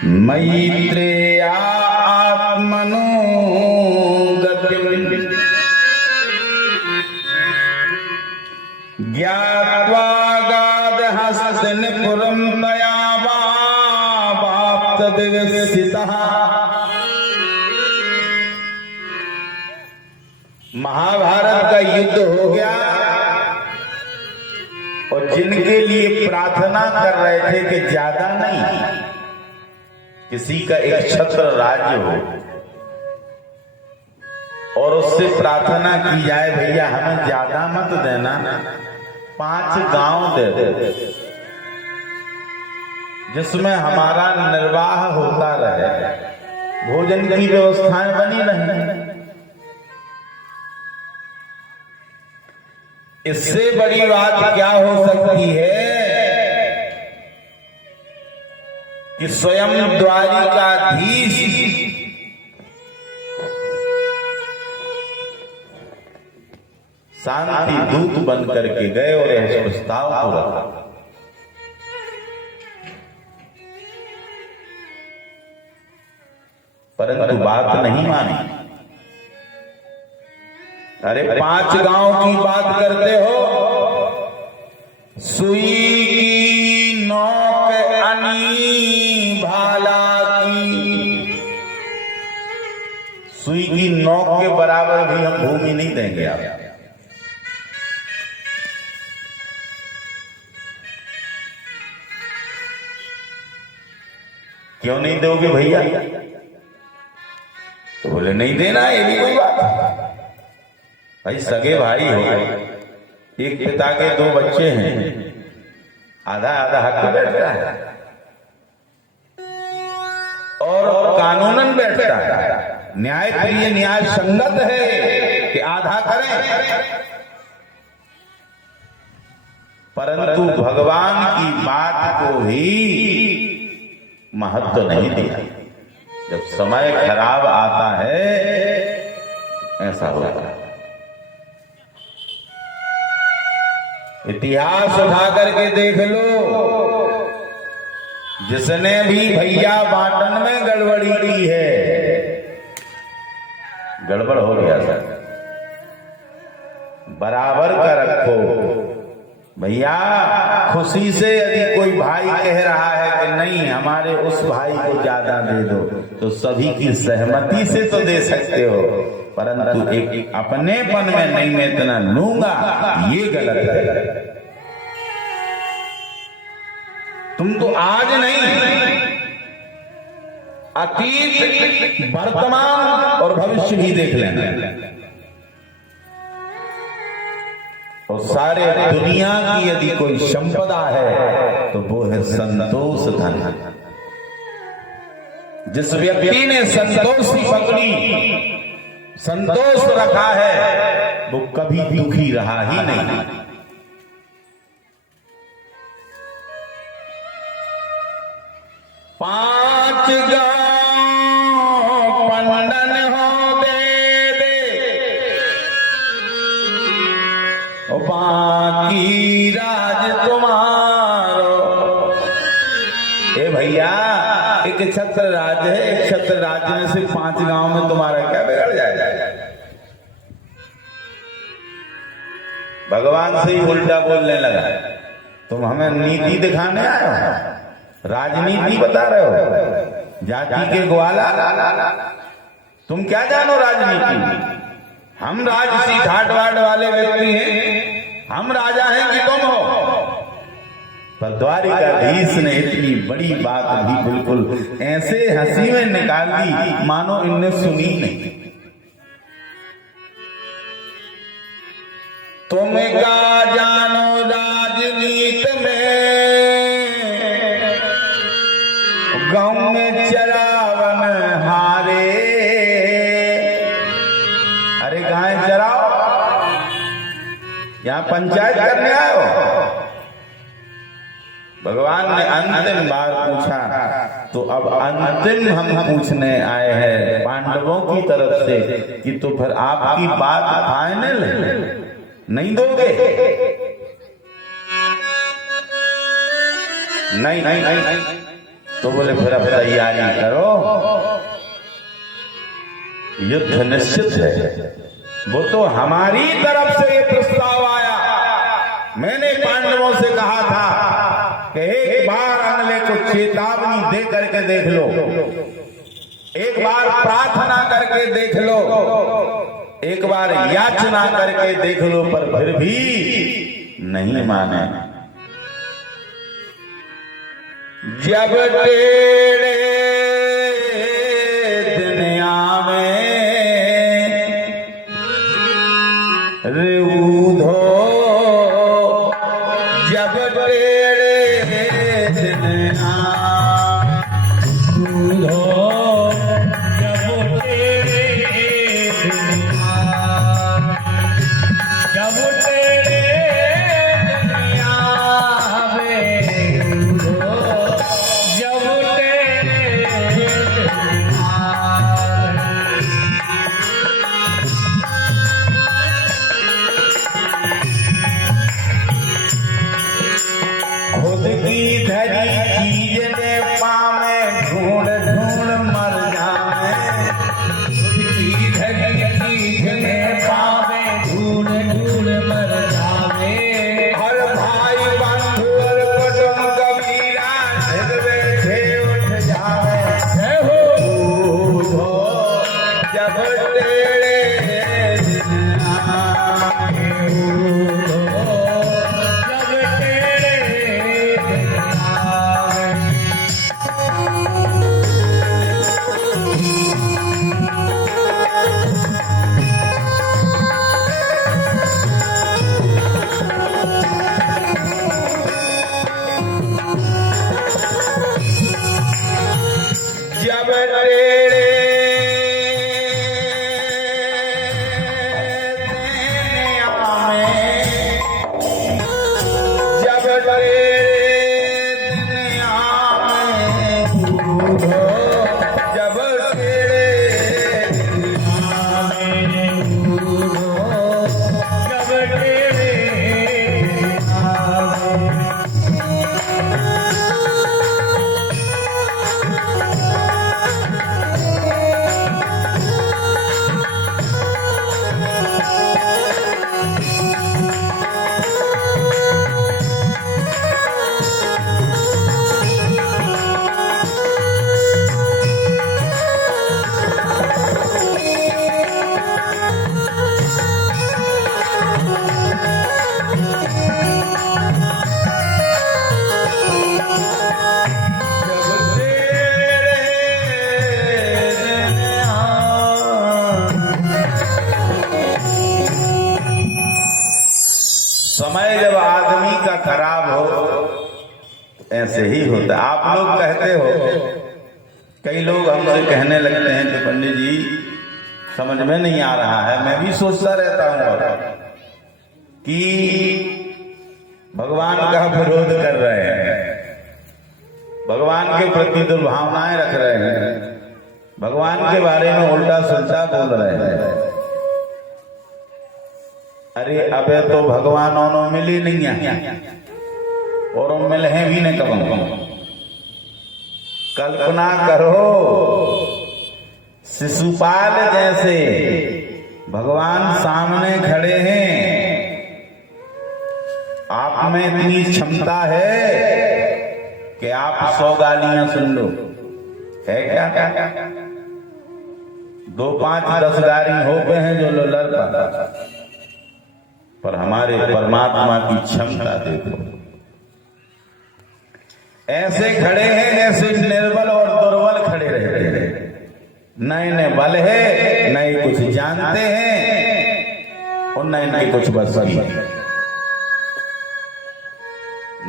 मैत्रेया आत्मनो गतिम् ज्ञात्वा गादहस्तिनपुरं तया वाप्त विवसितः। महाभारत का युद्ध हो गया और जिनके लिए प्रार्थना कर रहे थे कि ज्यादा नहीं, किसी का एक छत्र राज्य हो और उससे प्रार्थना की जाए भैया हमें ज्यादा मत देना, 5 गांव दे दे जिसमें हमारा निर्वाह होता रहे, भोजन की व्यवस्थाएं बनी रहें। इससे बड़ी बात क्या हो सकती है कि स्वयं द्वारिकाधीश शांति दूत बन करके गए और इस प्रस्ताव को रखा। परंतु बात नहीं मानी। अरे 5 गांव की बात करते हो, सुई की नोक अनी भाला की, सुई की नोक के बराबर भी हम भूमि नहीं देंगे आप। क्यों नहीं दोगे भैया? तो बोले नहीं देना, ये भी कोई बात। भाई सगे भाई हो, एक पिता के 2 बच्चे हैं, आधा आधा हक बैठता है और कानूनन बैठता है, न्याय प्रिय न्याय संगत है कि आधा करें। परंतु भगवान की बात को ही महत्व नहीं दिया। जब समय खराब आता है ऐसा होता है। इतिहास उठा करके देख लो, जिसने भी भैया बांटन में गड़बड़ी की है, गड़बड़ हो गया सर। बराबर का रखो भैया। खुशी से यदि कोई भाई कह रहा है कि नहीं हमारे उस भाई को ज्यादा दे दो, तो सभी की सहमति से तो दे सकते हो, परंतु एक अपनेपन में नहीं मैं इतना लूंगा, ये गलत है। तुम तो आज नहीं, अतीत, वर्तमान और भविष्य भी देख लेना। और सारे दुनिया की यदि कोई संपदा है तो वो है संतोष धन। जिस व्यक्ति ने संतोष की पकड़ी, संतोष रखा है, वो कभी दुखी रहा ही नहीं। पांच गांव पंडन हो दे बाकी राज तुम्हारो। ए भैया, एक छत्र राज है, एक छत्र राज्य में से 5 गांव में तुम्हारा क्या बिगड़ जाएगा? भगवान से ही उल्टा बोलने लगा। तुम हमें नीति दिखाने आए हो, राजनीति बता रहे हो, जाति के ग्वाला। तुम क्या जानो राजनीति? हम राजसी ठाट वाट वाले व्यक्ति हैं, हम राजा हैं कि तुम हो? पर द्वारिकाधीश ने इतनी बड़ी बात भी बिल्कुल ऐसे हंसी में निकाल दी मानो इनने सुनी नहीं। तुम क्या जानो राजनीति में, गांव में चरावन हारे। अरे गाय चराओ, यहाँ पंचायत करने आए हो? भगवान ने अंतिम बार पूछा, तो अब अंतिम हम पूछने आए हैं पांडवों की तरफ से कि तो फिर आपकी बात फाइनल है, नहीं दोगे? नहीं नहीं नहीं, तो बोले फिर अब तैयारी करो, युद्ध निश्चित है। वो तो हमारी तरफ से ये प्रस्ताव आया। मैंने पांडवों से कहा था कि एक बार अगले को चेतावनी दे करके देख लो, एक बार प्रार्थना करके देख लो, एक बार याचना करके देख लो, पर फिर भी नहीं माने। जब टेढ़े दिन आवे रे ऊधो, जब टेढ़े दिन आवे ऊधो, खुद की धरी चीज ने पावे, ढूंढ ढूंढ मर जावे। खुद की धरी चीज ने पावे, ढूंढ ढूंढ मर जावे। हर भाई बंधु और कुटुंब कबीरा हृदय से उठ जावे। जय हो जब तेरे दिन आए, जब तेरे दिन आवे, जब तेरे दिन आवे, जब तेरे दिन आवे, जब तेरे दिन आवे। समय जब आदमी का खराब हो ऐसे ही होता है। आप लोग कहते हो, कई लोग हमसे कहने लगते हैं कि पंडित जी समझ में नहीं आ रहा है। मैं भी सोचता रहता हूँ कि भगवान का विरोध कर रहे हैं, भगवान के प्रति दुर्भावनाएं रख रहे हैं, भगवान के बारे में उल्टा सुल्टा बोल रहे हैं। अरे अबे तो भगवान उन्होंने मिली नहीं है, और मिले हैं भी नहीं कब। कल्पना करो, शिशुपाल जैसे भगवान सामने खड़े हैं, आप में इतनी क्षमता है कि आप 100 गालियां सुन लो, है क्या? 2, 5, 10 गाली हो गए हैं जो लड़का, पर हमारे परमात्मा की क्षमता देखो। ऐसे खड़े हैं जैसे निर्बल और दुर्बल खड़े रहते हैं। न इन्हें बल है, न ये कुछ जानते हैं, और न इनकी कुछ बस की।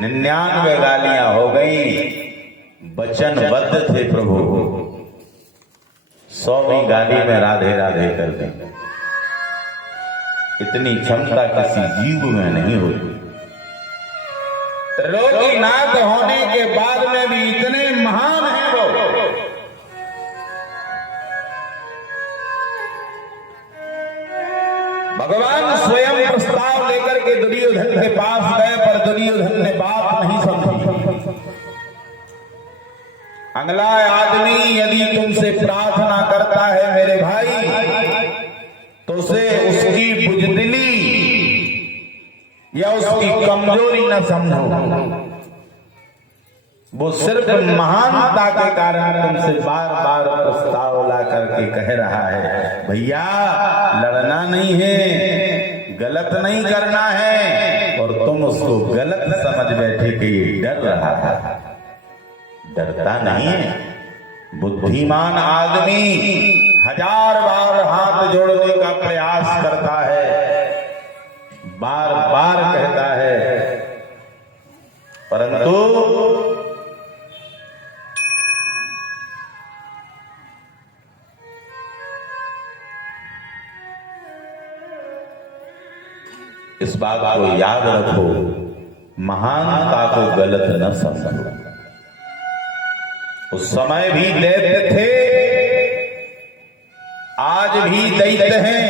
99 गालियां हो गई, वचनबद्ध थे प्रभु, 100वीं गाली में राधे राधे कर दें। इतनी क्षमता किसी जीव में नहीं होती। त्रिलोकीनाथ होने के बाद में भी इतने महान हैं वो। भगवान स्वयं प्रस्ताव लेकर के दुर्योधन के पास गए, पर दुर्योधन ने बात नहीं समझी। अगला आदमी यदि तुमसे प्रार्थना करता है मेरे भाई, तो उसे उसकी बुजदिली या उसकी कमजोरी न समझो। वो सिर्फ महानता के कारण तुमसे बार बार प्रस्ताव ला करके कह रहा है भैया लड़ना नहीं है, गलत नहीं करना है, और तुम उसको गलत समझ बैठे कि ये डर रहा है। डरता नहीं है। बुद्धिमान आदमी 1000 बार हाथ जोड़ने का प्रयास करता है, बार बार कहता है, परंतु इस बात को याद रखो, महानता को गलत न समझो। उस समय भी दैत्य थे, आज भी दैत्य हैं।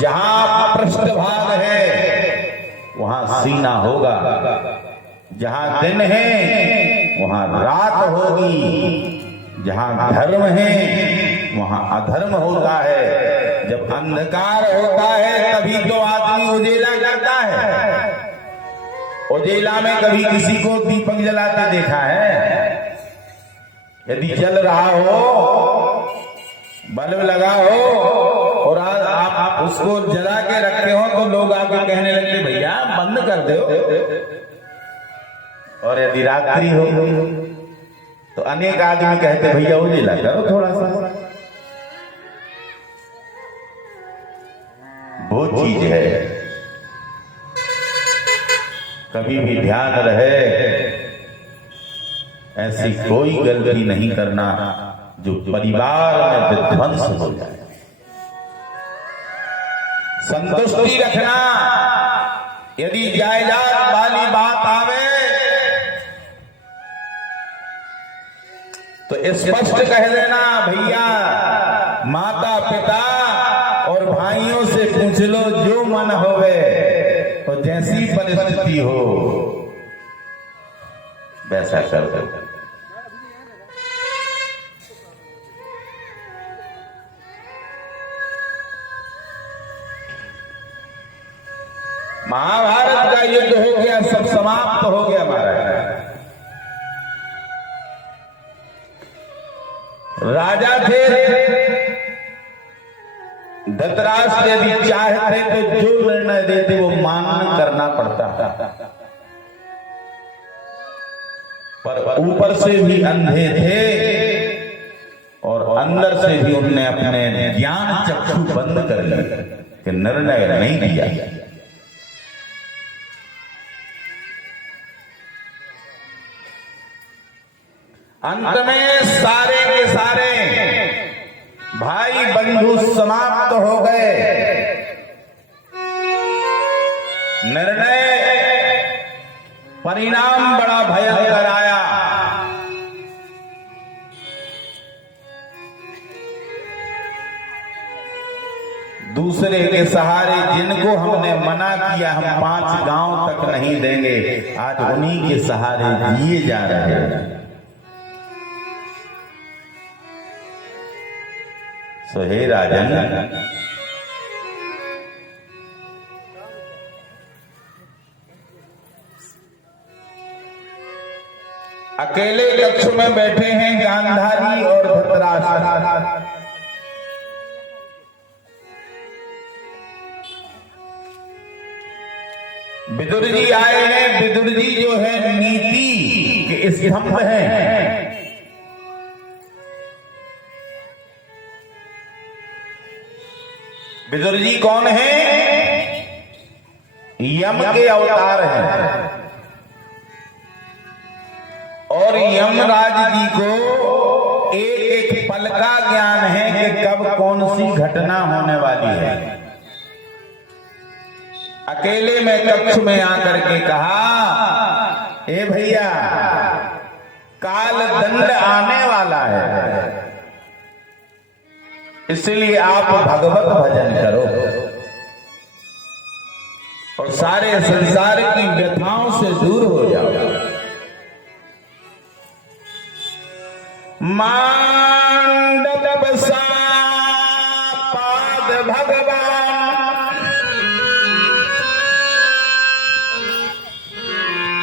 जहां पृष्ठभाग है वहां सीना होगा, जहां दिन है वहां रात होगी, जहां धर्म है वहां अधर्म होता है। जब अंधकार होता है तभी तो आदमी उजेला करता है। उजेला में कभी किसी को दीपक जलाते देखा है? यदि चल रहा हो, बल्ब लगा हो और आज आप उसको जला के रखे हो तो लोग आके कहने लगते भैया बंद कर दो। और यदि रात्रि हो तो अनेक आदमी कहते भैया उजेला करो थोड़ा सा। वो चीज है, कभी भी ध्यान रहे, ऐसी कोई गलती नहीं करना जो परिवार में विध्वंस हो जाए। संतुष्टि रखना, यदि जायदाद वाली बात आवे तो स्पष्ट कह देना भैया, माता पिता और भाइयों से पूछ लो जो मन होवे, और जैसी परिस्थिति हो वैसा कर दो। महाभारत का युद्ध हो गया, सब समाप्त हो गया महाराज। राजा थे धृतराष्ट्र, यदि चाहते तो जो निर्णय देते वो मानना करना पड़ता, पर ऊपर से भी अंधे थे और अंदर से भी उनने अपने ज्ञान चक्षु बंद कर लिए कि निर्णय नहीं दिया। अंत में सारे के सारे भाई बंधु समाप्त हो गए। निर्णय परिणाम बड़ा भयंकर आया। दूसरे के सहारे जिनको हमने मना किया हम 5 गांव तक नहीं देंगे, आज उन्हीं के सहारे जिए जा रहे हैं। तो हे राजन, अकेले कक्ष में बैठे हैं गांधारी और धृतराष्ट्र। विदुर जी आए हैं। विदुर जी जो है नीति के स्तंभ हैं। विदुर जी कौन है? यम के अवतार हैं और यमराज जी को एक एक पल का ज्ञान है कि कब कौन सी घटना होने वाली है। अकेले में कक्ष में आकर के कहा, ए भैया काल दंड आने वाला है, इसलिए आप भगवत भजन करो और सारे संसार की व्यथाओं से दूर हो जाओ। मांडव सा पाद भगवान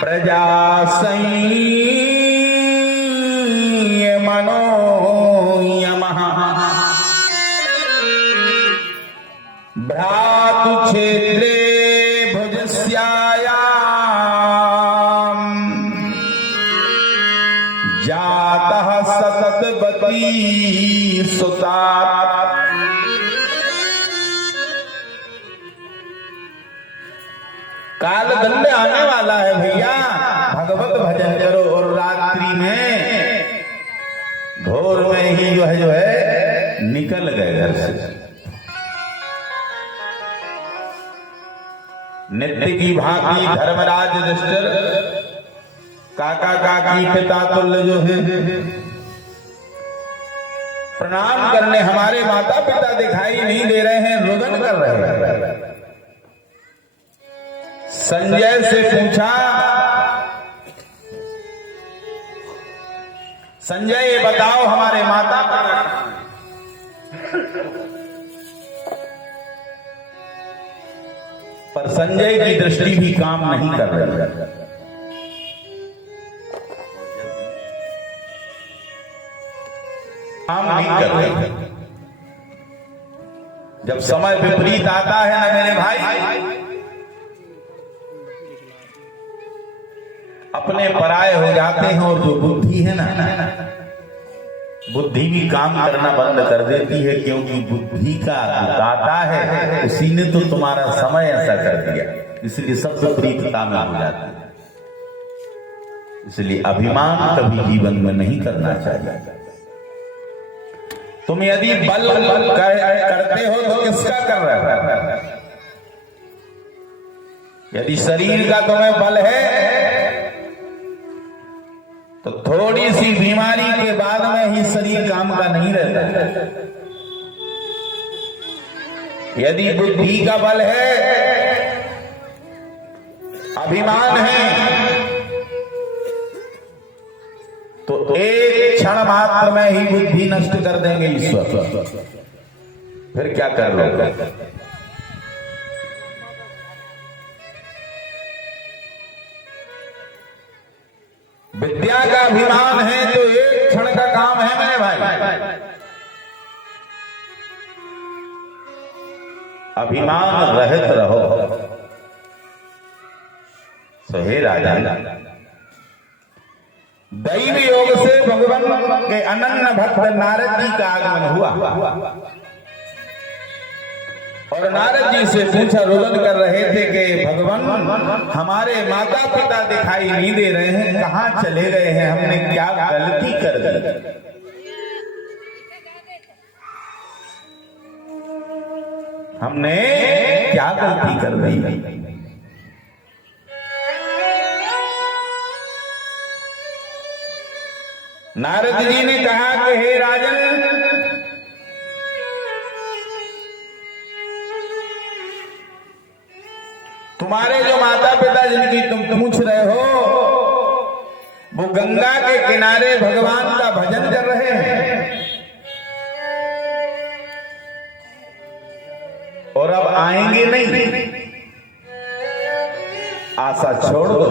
प्रजा संयमनो यमः भ्रातु क्षेत्रे भुजस्यायाम् जातः सततवती सुता। कालदंड आने वाला है भैया, भगवत भजन करो। और रात्रि में भोर में ही जो है निकल गए घर से। नित्य की भांति धर्मराज युधिष्ठिर काका काकी पिता तुल्य जो है प्रणाम करने हमारे माता पिता दिखाई नहीं दे रहे हैं, रुदन कर रहे हैं। संजय से पूछा, संजय ये बताओ हमारे माता पिता। पर संजय की दृष्टि भी काम नहीं कर रही। काम नहीं कर रही। जब समय विपरीत आता है ना मेरे भाई, अपने पराये हो जाते हैं। और जो बुद्धि है ना, बुद्धि भी काम करना बंद कर देती है, क्योंकि बुद्धि का दाता है, उसी ने तो तुम्हारा समय ऐसा कर दिया। इसलिए सब विपरीतता में हो जाती है। इसलिए अभिमान कभी जीवन में नहीं करना चाहिए। तुम यदि बल करते हो तो किसका कर रहे हो? यदि शरीर का तुम्हें बल है तो थोड़ी सी बीमारी के बाद में ही शरीर काम का नहीं रहता। यदि बुद्धि का बल है, अभिमान है, तो एक क्षण मात्र में ही बुद्धि नष्ट कर देंगे ईश्वर। फिर क्या कर लोगे? विद्या का अभिमान है तो एक क्षण का काम है मेरे भाई। अभिमान रहित रहो। तो हे राजा, दैव योग से भगवान के अनन्य भक्त नारद जी का आगमन हुआ। और नारद जी से पूछा, रोदन कर रहे थे कि भगवान हमारे माता पिता दिखाई नहीं दे रहे हैं, कहाँ चले गए हैं? हमने क्या गलती कर दी? हमने क्या गलती कर दी? नारद जी ने कहा कि हे राजन, तुम्हारे जो माता पिता जिनकी तुम पूछ रहे हो, वो गंगा के किनारे भगवान का भजन कर रहे हैं और अब आएंगे नहीं। आशा छोड़ दो।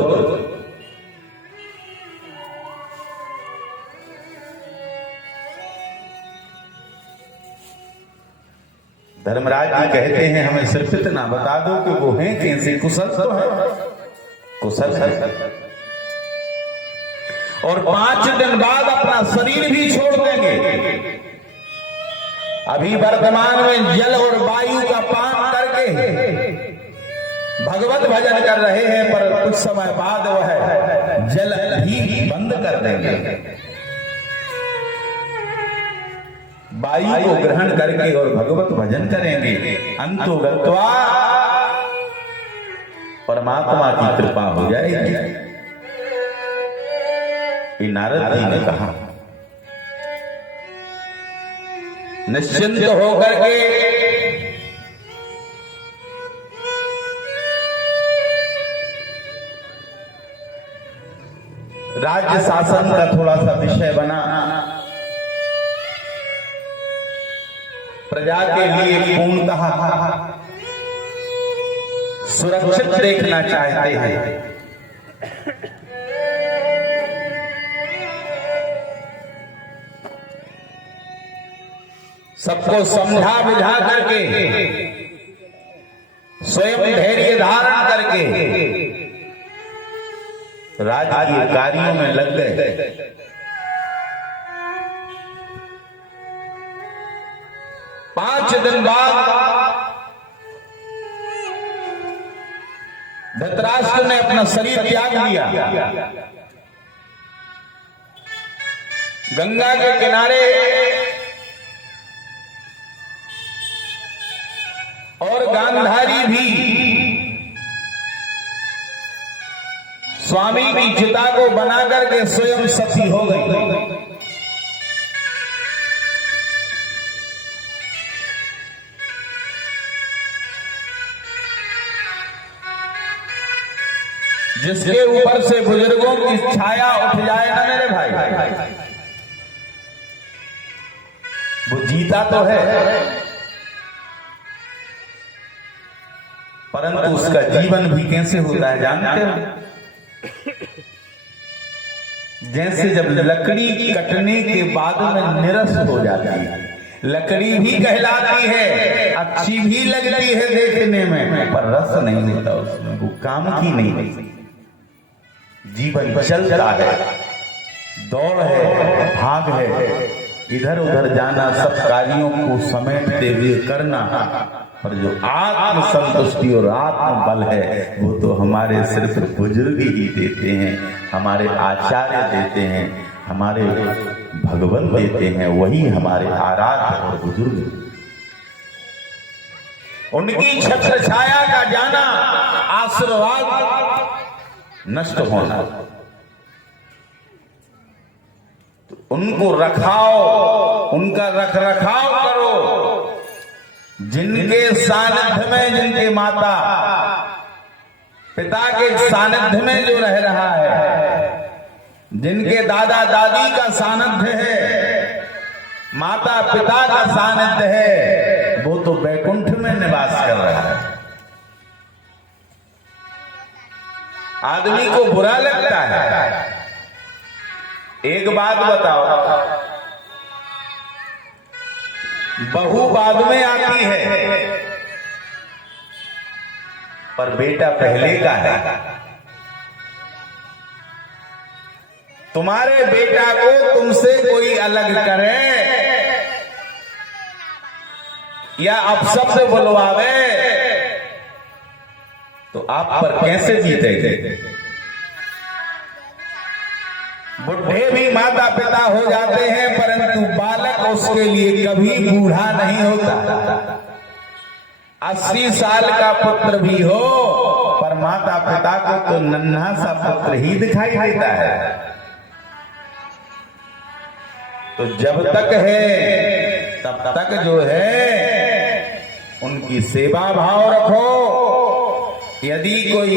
धर्मराज जी कहते हैं, हमें सिर्फ इतना बता दो कि वो हैं कैसे? कुशल तो है, कुशल है। और 5 दिन बाद अपना शरीर भी छोड़ देंगे। अभी वर्तमान में जल और वायु का पान करके भगवत भजन कर रहे हैं, पर कुछ समय बाद वह जल भी बंद कर देंगे। वायु को ग्रहण करके और भगवत भजन करेंगे। अंतो गत्वा परमात्मा की कृपा हो जाएगी। ये नारद जी ने कहा। निश्चिंत होकर के राज्य शासन का थोड़ा सा विषय बना। प्रजा के लिए पूर्णतः सुरक्षित देखना चाहते हैं। सबको समझा बुझा करके, स्वयं धैर्य धारण करके राजकीय कार्यों में लग गए। 5 दिन बाद धृतराष्ट्र ने अपना शरीर त्याग दिया। गंगा के किनारे और गांधारी भी स्वामी की चिता को बना करके स्वयं सती हो गई। जिसके ऊपर से बुजुर्गों की छाया उठ जाए ना मेरे भाई, वो जीता तो है, परंतु उसका जीवन भी कैसे होता है जानते हो? जैसे जब लकड़ी कटने के बाद में निरस हो जाती है। लकड़ी भी कहलाती है, अच्छी भी लगती है देखने में, पर रस नहीं होता उसमें, वो काम की नहीं होती। जीवन चलता है, दौड़ है, भाग है, इधर उधर जाना, सब कार्यों को समेटते हुए करना, पर जो आत्म संतुष्टि और आत्म बल है वो तो हमारे सिर्फ बुजुर्ग ही देते हैं, हमारे आचार्य देते हैं, हमारे भगवान देते हैं, वही हमारे आराध्य और बुजुर्ग। उनकी छत्र छाया का जाना, आशीर्वाद नष्ट होना, तो उनको रखाओ, उनका रख रखाव करो। जिनके सानिध्य में, जिनके माता पिता के सानिध्य में जो रह रहा है, जिनके दादा दादी का सानिध्य है, माता पिता का सानिध्य है, वो तो वैकुंठ में निवास कर रहा है। आदमी को बुरा लगता है। एक बात बताओ, बहू बाद में आती है, पर बेटा पहले का है। तुम्हारे बेटा को तुमसे कोई अलग करे या अपशब्द बुलवावे तो आप पर कैसे जीतेंगे? बुढ़े भी माता पिता हो जाते हैं, परंतु बालक उसके लिए कभी बूढ़ा नहीं होता। 80 साल का पुत्र भी हो, पर माता पिता को तो नन्हा सा पुत्र ही दिखाई देता है। तो जब तक है तब तक जो है उनकी सेवा भाव रखो। यदि कोई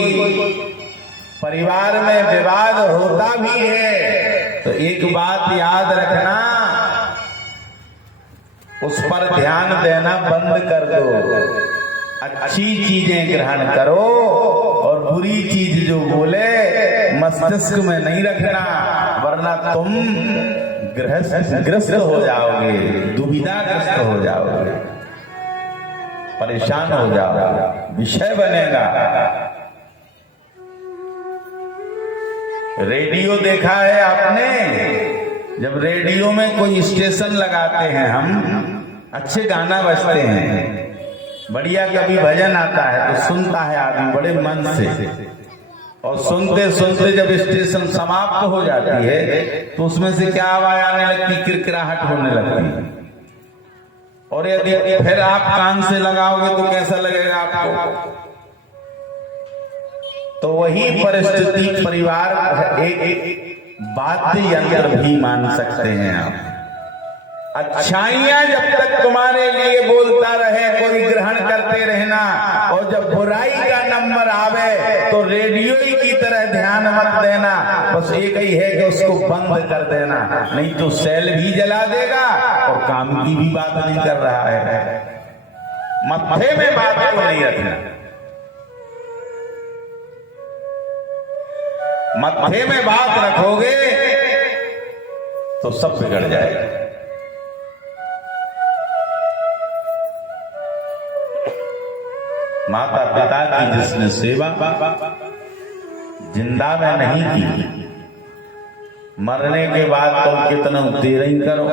परिवार में विवाद होता भी है तो एक बात याद रखना, उस पर ध्यान देना बंद कर दो। अच्छी चीजें ग्रहण करो और बुरी चीज जो बोले मस्तिष्क में नहीं रखना, वरना तुम ग्रस्त हो जाओगे, दुविधाग्रस्त हो जाओगे, परेशान हो जाओगे, विषय बनेगा। रेडियो देखा है आपने? जब रेडियो में कोई स्टेशन लगाते हैं हम, अच्छे गाना बजते हैं, बढ़िया कभी भजन आता है तो सुनता है आदमी बड़े मन से, और सुनते सुनते जब स्टेशन समाप्त हो जाती है तो उसमें से क्या आवाज आने लगती, किरकिराहट होने लगती है। और यदि फिर आप कान से लगाओगे तो कैसा लगेगा आपको? तो वही परिस्थिति परिवार एक वाद्य यंत्र भी मान सकते हैं आप। अच्छाइयां जब तक तुम्हारे लिए बोलता रहे कोई ग्रहण करते रहना, और जब बुराई का नंबर आवे तो रेडियो ही की तरह ध्यान मत देना, बस एक ही है कि उसको बंद कर देना, नहीं तो सेल भी जला देगा और काम की भी बात नहीं कर रहा है। मत्थे में बात को नहीं रखना, मत्थे में बात रखोगे तो सब बिगड़ जाएगा। माता पिता की जिसने सेवा जिंदा में नहीं की, मरने के बाद तुम कितना तेरही करो,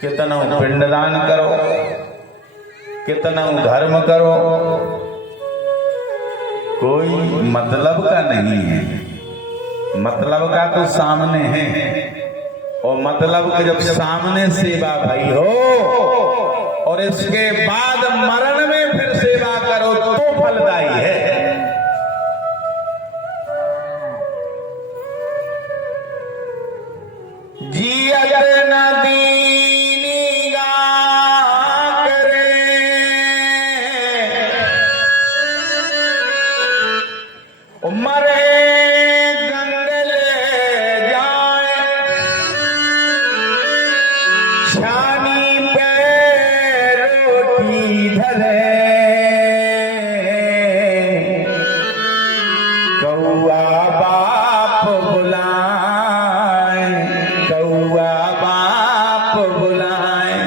कितना पिंडदान करो, कितना धर्म करो, कोई मतलब का नहीं है। मतलब का तो सामने है, और मतलब के जब सामने सेवा भाई हो और इसके बाद मरण में फिर सेवा करो तो फलदायी है। जियत नदीनी गा करे, मरे गंगले जाए, छानी पे रोटी धरे, कौआ बाप बुलाए, कौआ बाप बुलाए।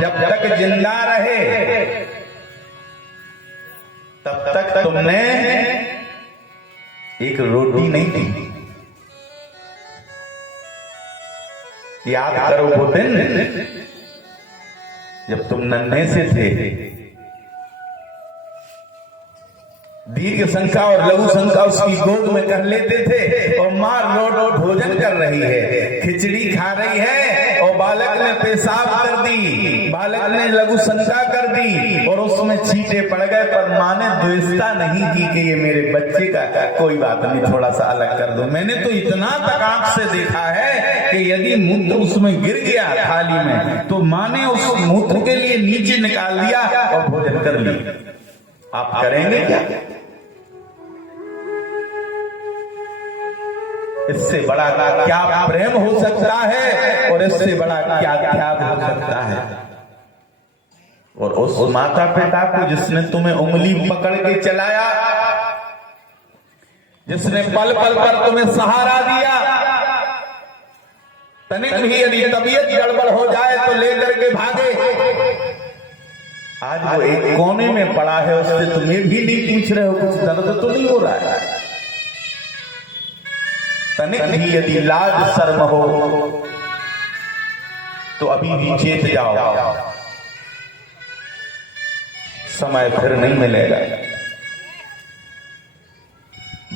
जब तक जिंदा रहे तब तक तुमने एक रोटी नहीं दी। याद करो वो दिन जब तुम नन्हे से थे, दीर्घ संख्या और लघु संख्या उसकी गोद में कर लेते थे, और माँ रोड भोजन कर रही है, खिचड़ी खा रही है, और बालक ने पेशाब कर दी, बालक ने लघु संख्या कर दी, और उसमें छींटे पड़ गए, पर माँ ने द्वेषता नहीं की कि ये मेरे बच्चे का कोई बात नहीं, थोड़ा सा अलग कर दो। मैंने तो इतना तक आंख से देखा है कि यदि मूत्र उसमें गिर गया थाली में तो माँ ने उस मूत्र के लिए नीचे निकाल दिया और भोजन कर लिया। आप करेंगे क्या? इससे बड़ा क्या प्रेम हो सकता है, और इससे बड़ा क्या त्याग हो सकता है। और उस माता पिता को जिसने तुम्हें उंगली पकड़ के चलाया, जिसने पल पल पर तुम्हें सहारा दिया, तनिक भी यदि तबीयत गड़बड़ हो जाए तो लेकर के भागे, आज वो एक कोने में पड़ा है, उससे तुम्हें भी नहीं पूछ रहे हो कुछ दर्द तो नहीं हो रहा है। तनिक भी यदि लाज शर्म हो तो अभी भी चेत जाओ, समय फिर नहीं मिलेगा।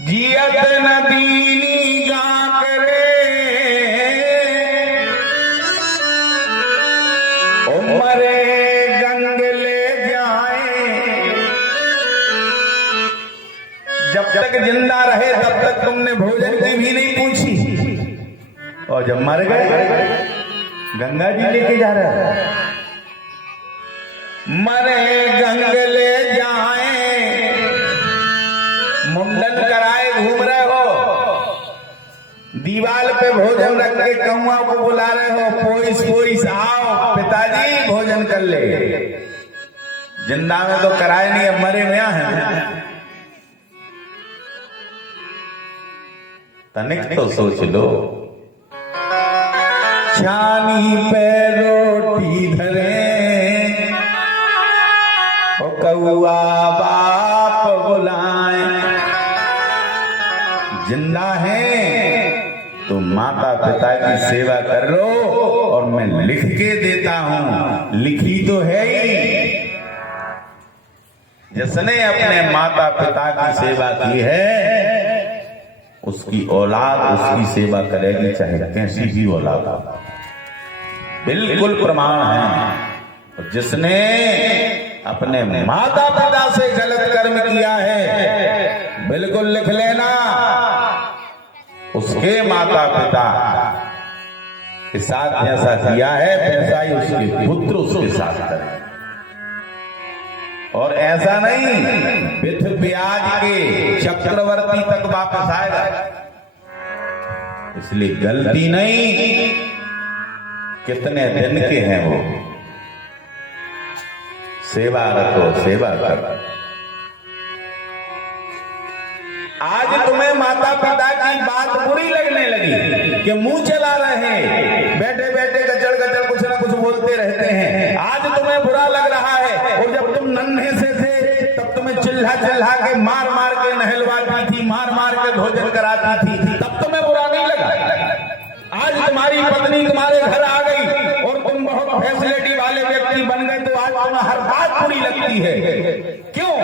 जियत नदीनी गा करे, मरे गंगले जाए। जब तक जिंदा रहे तब तक तुमने भोजन की भी नहीं पूछी, और जब मर गए गंगा जी लेके जा रहे हैं। मरे गंगले जाए, मुंडन कराए घूम रहे हो, दीवार पे भोजन रख के कौआ को बुला रहे हो, पोइस पोइस आओ पिताजी भोजन कर ले। जिंदा में तो कराए नहीं, अब मरे में है। तनिक तो सोच लो, छानी पे रोटी धरे, ओ कौआ बाप बुलाए। जिंदा है तो माता पिता की सेवा कर लो, और मैं लिख के देता हूं, लिखी तो है ही। जिसने अपने माता पिता की सेवा की है उसकी औलाद उसकी सेवा करेगी, चाहे कैसी भी औलाद हो। बिल्कुल प्रमाण है। जिसने अपने माता पिता से गलत कर्म किया है, बिल्कुल लिख लेना, उसके माता पिता के साथ जैसा किया है वैसा ही उसके पुत्र उसके साथ करें। और ऐसा नहीं विथ ब्याज के चक्रवर्ती तक वापस आएगा। इसलिए गलती नहीं, कितने दिन के हैं वो, सेवा रखो, सेवा करो। आज तुम्हें माता पिता की बात बुरी लगने लगी कि मुंह चला रहे हैं, बैठे बैठे गचड़ गचड़ कुछ ना कुछ बोलते रहते हैं। आज तुम्हें बुरा लग रहा है, और जब तुम नन्हे से थे तब तुम्हें चिल्ला चिल्ला के मार मार के नहलवाती थी, मार मार के भोजन कराती थी, तब तुम्हें बुरा नहीं लगा। आज तुम्हारी पत्नी तुम्हारे घर आ गई और तुम बहुत फैसिलिटी वाले व्यक्ति बन गए, तो आज तुम्हें हर बात बुरी लगती है। क्यों?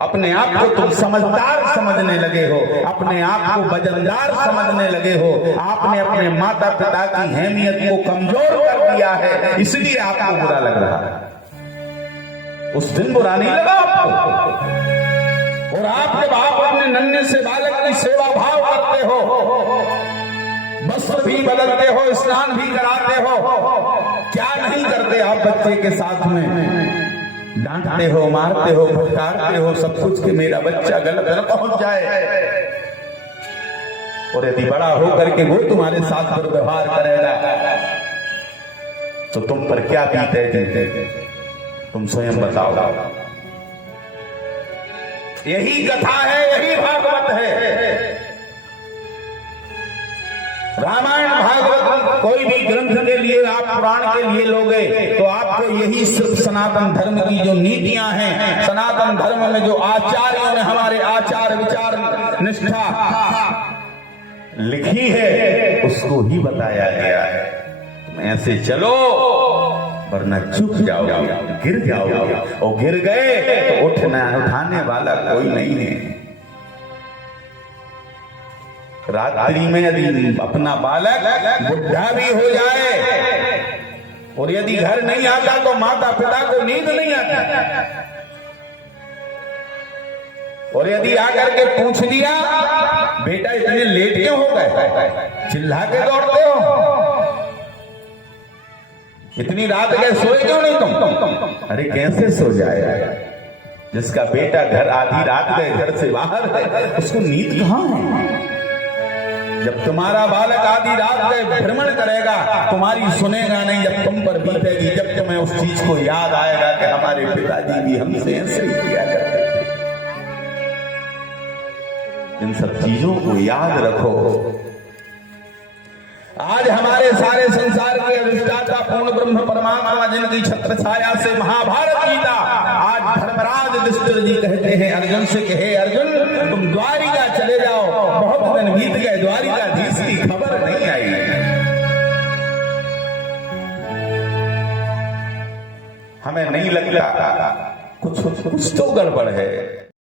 अपने आप को तुम समझदार समझने लगे हो, अपने आप को वजनदार समझने लगे हो। आपने अपने माता पिता की अहमियत को कमजोर कर दिया है, इसलिए आपको बुरा लग रहा है। उस दिन बुरा नहीं लगा आपको। और आप जब आप अपने नन्हे से बालक की सेवा भाव करते हो, वस्त्र भी बदलते हो, स्नान भी कराते हो, क्या नहीं करते आप बच्चे के साथ में? डांटते हो, मारते हो, फटकारते हो, सब कुछ कि मेरा बच्चा गलत न पहुंच जाए। और यदि बड़ा होकर के वो तुम्हारे साथ दुर्व्यवहार करेगा तो तुम पर क्या बीतेगी, तुम स्वयं बताओ। यही कथा है, यही भागवत है। रामायण भागवत कोई भी ग्रंथ के लिए आप पुराण के लिए लोगे तो आपको यही सिर्फ सनातन धर्म की जो नीतियां हैं, सनातन धर्म में जो आचार्यों ने हमारे आचार विचार निष्ठा लिखी है उसको ही बताया गया है। तुम ऐसे चलो वरना चुप जाओगे, गिर जाओगे, और गिर गए तो उठाने वाला कोई नहीं है। रात्रि में यदि अपना बालक बुढ़ा भी हो जाए और यदि घर नहीं आता तो माता पिता को नींद नहीं आती, और यदि आकर के पूछ दिया बेटा इतने लेट क्यों हो गए, चिल्ला के दौड़ते हो, इतनी रात गए सोए क्यों नहीं तुम? अरे कैसे सो जाए? जिसका बेटा घर आधी रात गए घर से बाहर है उसको नींद कहां है? जब तुम्हारा बालक आधी रात गए भ्रमण करेगा तुम्हारी सुनेगा नहीं, जब तुम पर बीतेगी, जब तुम्हें उस चीज को याद आएगा कि हमारे पिताजी भी हमसे ऐसे ही किया करते थे। इन सब चीजों को याद रखो। आज हमारे सारे संसार के अधिष्ठाता पूर्ण ब्रह्म परमात्मा जिनकी छत्र छाया से महाभारत गीता, आज धर्मराज युधिष्ठिर जी कहते हैं अर्जुन से, कहे अर्जुन तुम द्वारिका चले जाओ, बहुत दिन बीत गए, द्वारिकाधीश की खबर नहीं आई। हमें नहीं लगता कुछ तो गड़बड़ है।